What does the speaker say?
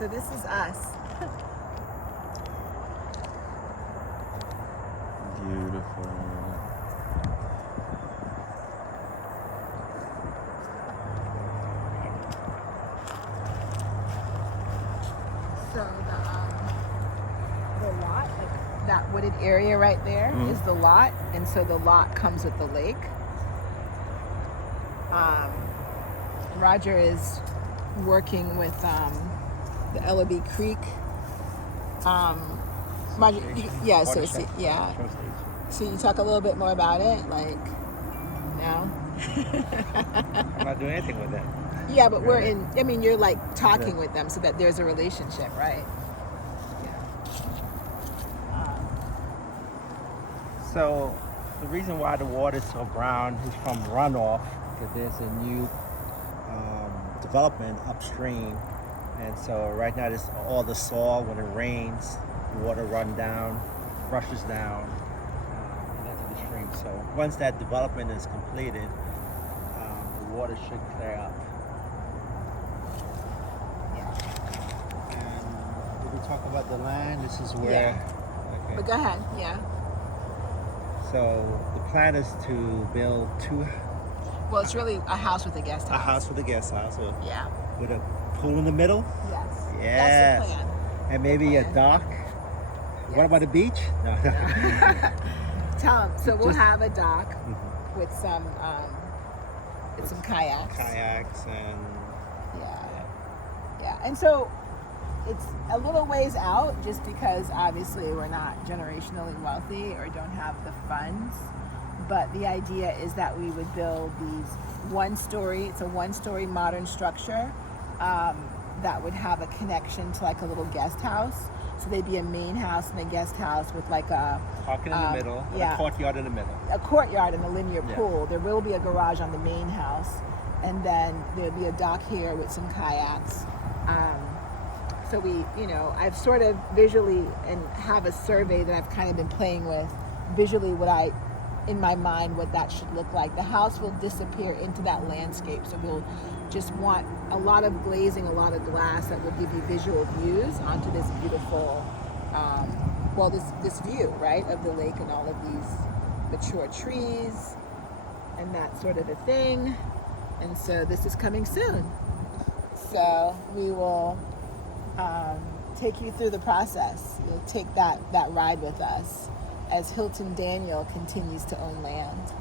So this is us. Beautiful. So the lot, like that wooded area right there, is the lot, and so the lot comes with the lake. Roger is working with the Ellaby Creek. Roger, yeah. So see, yeah. So you talk a little bit more about it, like, no. I'm not doing anything with that. Yeah, but we're in. I mean, you're like talking with them, so that there's a relationship, right? So the reason why the water's so brown is from runoff, because there's a new development upstream, and so right now there's all the soil. When it rains, the water rushes down into the stream. So once that development is completed, the water should clear up. And if we talk about the land, this is where. Yeah. Okay. But go ahead. Yeah. So the plan is to build two. Well, it's really a house with a guest house. A house with a guest house. With a pool in the middle. Yes. Yes. That's the plan. And maybe a dock. Yes. What about a beach? No. Tell them. So we'll have a dock with some kayaks. Kayaks and. Yeah. And so it's a little ways out, just because obviously we're not generationally wealthy or don't have the funds. But the idea is that we would build these it's a one-story modern structure that would have a connection to like a little guest house. So they'd be a main house and a guest house with like a parking in the middle, a courtyard in the middle. A courtyard and a linear pool. There will be a garage on the main house, and then there'll be a dock here with some kayaks. So I've sort of visually and have a survey that I've kind of been playing with visually in my mind what that should look like. The house will disappear into that landscape, so we'll just want a lot of glazing, a lot of glass that will give you visual views onto this beautiful, this view, right, of the lake and all of these mature trees and that sort of a thing. And so this is coming soon. So we will take you through the process. You'll take that ride with us as Hylton-Daniel continues to own land.